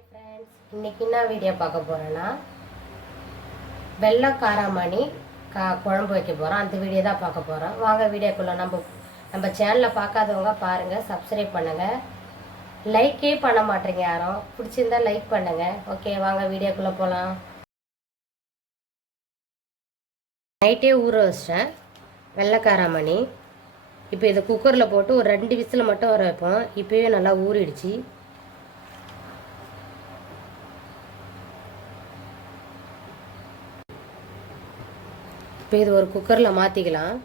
Hi friends இன்னைக்கு என்ன video பார்க்க போகிறேன்னா வெள்ளை காராமணி கா குழம்பு வைக்க போகிறோம் அந்த வீடியோ தான் பார்க்க போகிறோம் வாங்க வீடியோக்குள்ளே நம்ம நம்ம சேனலில் பார்க்காதவங்க பாருங்கள் சப்ஸ்கிரைப் பண்ணுங்கள் லைக்கே பண்ண மாட்டேங்க யாரும். பிடிச்சிருந்தா லைக் பண்ணுங்கள் ஓகே வாங்க வீடியோக்குள்ளே போகலாம் நைட்டே ஊற வச்சிட்டேன். வெள்ளை காராமணி இப்போ இதை குக்கரில் போட்டு ஒரு ரெண்டு விசில் மட்டும் வர வைப்போம். இப்போயே நல்லா ஊறிடுச்சு. இப்போ இது ஒரு குக்கரில் மாற்றிக்கலாம்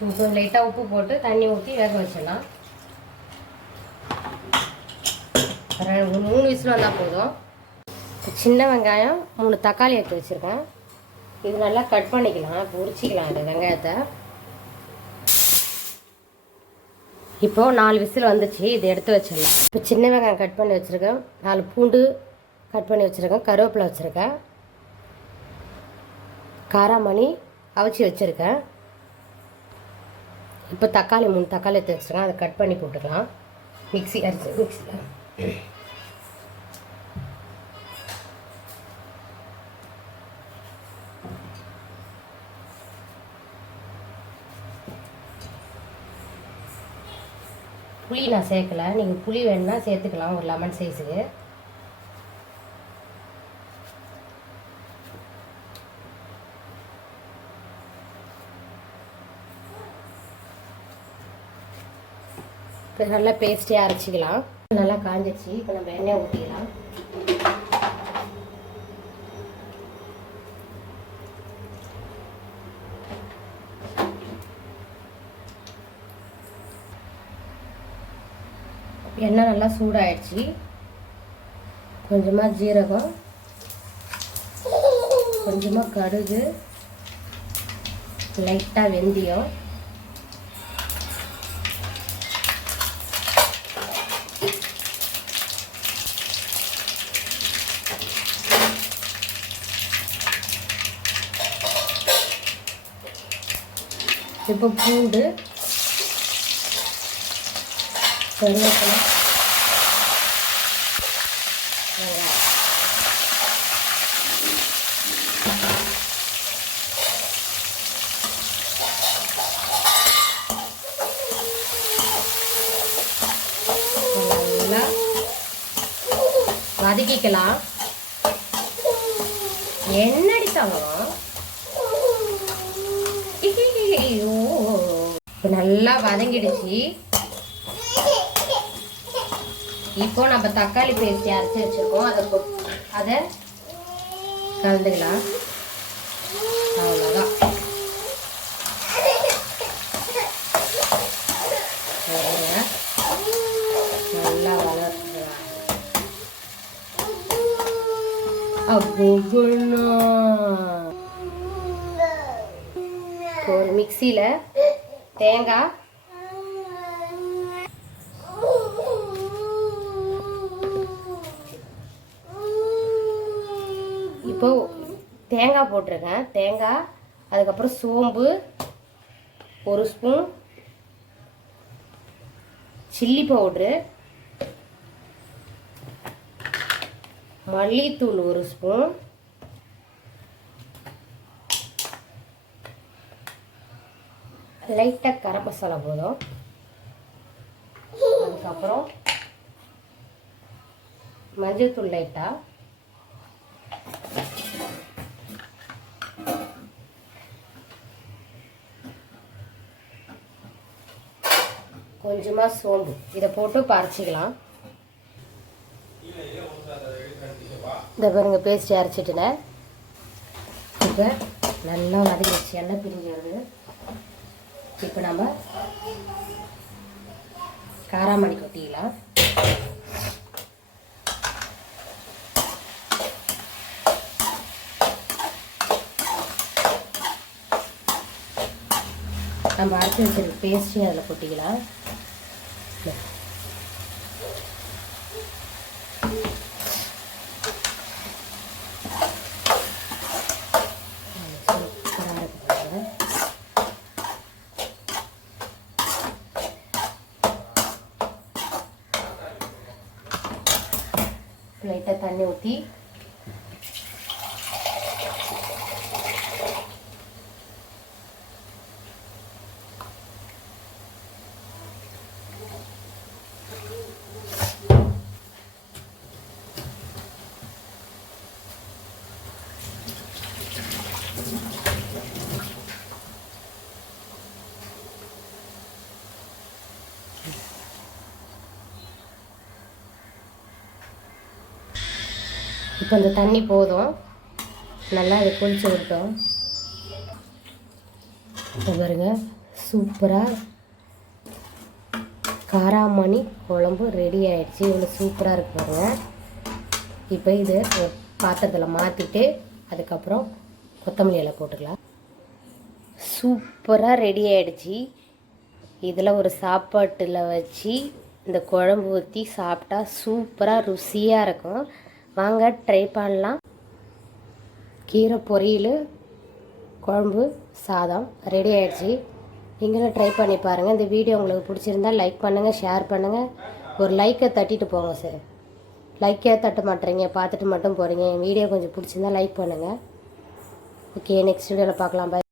கொஞ்சம் லைட்டாக உப்பு போட்டு தண்ணி ஊற்றி வேக வச்சிடலாம். ஒரு மூணு விசில் வந்தால் போதும். சின்ன வெங்காயம் மூணு தக்காளி எடுத்து வச்சுருக்கேன். இது நல்லா கட் பண்ணிக்கலாம் பொரிச்சிக்கலாம் இந்த வெங்காயத்தை. இப்போது நாலு விசில் வந்துச்சு இதை எடுத்து வச்சிடலாம். இப்போ சின்ன வெங்காயம் கட் பண்ணி வச்சுருக்கேன். நாலு பூண்டு கட் பண்ணி வச்சுருக்கேன் கருவேப்பிலை வச்சுருக்கேன். காராமணி அவிச்சு வச்சுருக்கேன். இப்போ தக்காளி மூணு தக்காளி எடுத்து வச்சுருக்கேன் அதை கட் பண்ணி போட்டுக்கலாம். மிக்ஸி அரிசி மிக்ஸியில் புளி நான் சேர்க்கல. நீங்கள் புளி வேணுன்னா சேர்த்துக்கலாம் ஒரு லெமன் சைஸுக்கு இப்போ நல்லா பேஸ்டியாக அரைச்சிக்கலாம். நல்லா காஞ்சிச்சு இப்போ நம்ம எண்ணெய் ஊற்றிக்கலாம் எண்ணெய் நல்லா சூடாயிடுச்சு. கொஞ்சமாக ஜீரகம் கொஞ்சமாக கடுகு லைட்டாக வெந்தயம். இப்போ பூண்டு கருவேப்பிலை நல்லா வதக்கிக்கலாம். என்னடி தங்கம் ஐயோ இப்போ நல்லா வதங்கிடுச்சு இப்போ நம்ம தக்காளி பேஸ்ட் அரைச்சி வச்சிருக்கோம். அதை அதை கலந்துக்கலாம். அவ்வளோதான் நல்லா வளர்த்துக்கலாம் அப்போ ஒரு மிக்சியில் தேங்காய் இப்போ தேங்காய் போட்டிருக்கேன். தேங்காய் அதுக்கப்புறம் சோம்பு ஒரு ஸ்பூன் சில்லி பவுட்ரு மல்லித்தூள் ஒரு ஸ்பூன் லைட்டாக கரம் மசாலா போதும். அதுக்கப்புறம் மஞ்சள் தூள் லைட்டாக கொஞ்சமாக சோம்பு. இதை போட்டு பறைச்சிக்கலாம். இந்த பாருங்க பேஸ்ட் அரைச்சிட்டுனேன் இப்போ நல்லா வதங்கிடுச்சு எண்ணெய் பிரிஞ்சு வருது. இப்போ நம்ம காராமணி கொட்டிக்கலாம் நம்ம அரைச்சி வச்சிருக்க பேஸ்ட்டையும் அதில் கொட்டிக்கலாம். சூப்பராக இருக்கு பாருங்க கொஞ்சம் தண்ணி இப்போ இந்த தண்ணி போதும். நல்லா அதை கொதிச்சு விட்டோம். இப்போ பாருங்க சூப்பராக காராமணி குழம்பு ரெடி ஆகிடுச்சு இவ்வளோ சூப்பராக இருக்கு பாருங்க. இப்போ இது பாத்திரத்தில் மாற்றிட்டு அதுக்கப்புறம் கொத்தமல்லி இலை போட்டுக்கலாம். சூப்பராக ரெடி ஆகிடுச்சு இதில் ஒரு சாப்பாட்டில் வச்சு இந்த குழம்பு ஊற்றி சாப்பிட்டா சூப்பராக ருசியாக இருக்கும். வாங்க ட்ரை பண்ணலாம். கீரை பொரியல் குழம்பு சாதம் ரெடி ஆகிடுச்சி நீங்களும் ட்ரை பண்ணி பாருங்கள் இந்த வீடியோ உங்களுக்கு பிடிச்சிருந்தா லைக் பண்ணுங்கள் ஷேர் பண்ணுங்கள் ஒரு லைக்கை தட்டிட்டு போங்க சார் லைக்கே தட்ட மாட்டேறீங்க பார்த்துட்டு மட்டும் போகிறீங்க என் வீடியோ கொஞ்சம் பிடிச்சிருந்தா லைக் பண்ணுங்கள் ஓகே நெக்ஸ்ட் வீடியோவில் பார்க்கலாம். பை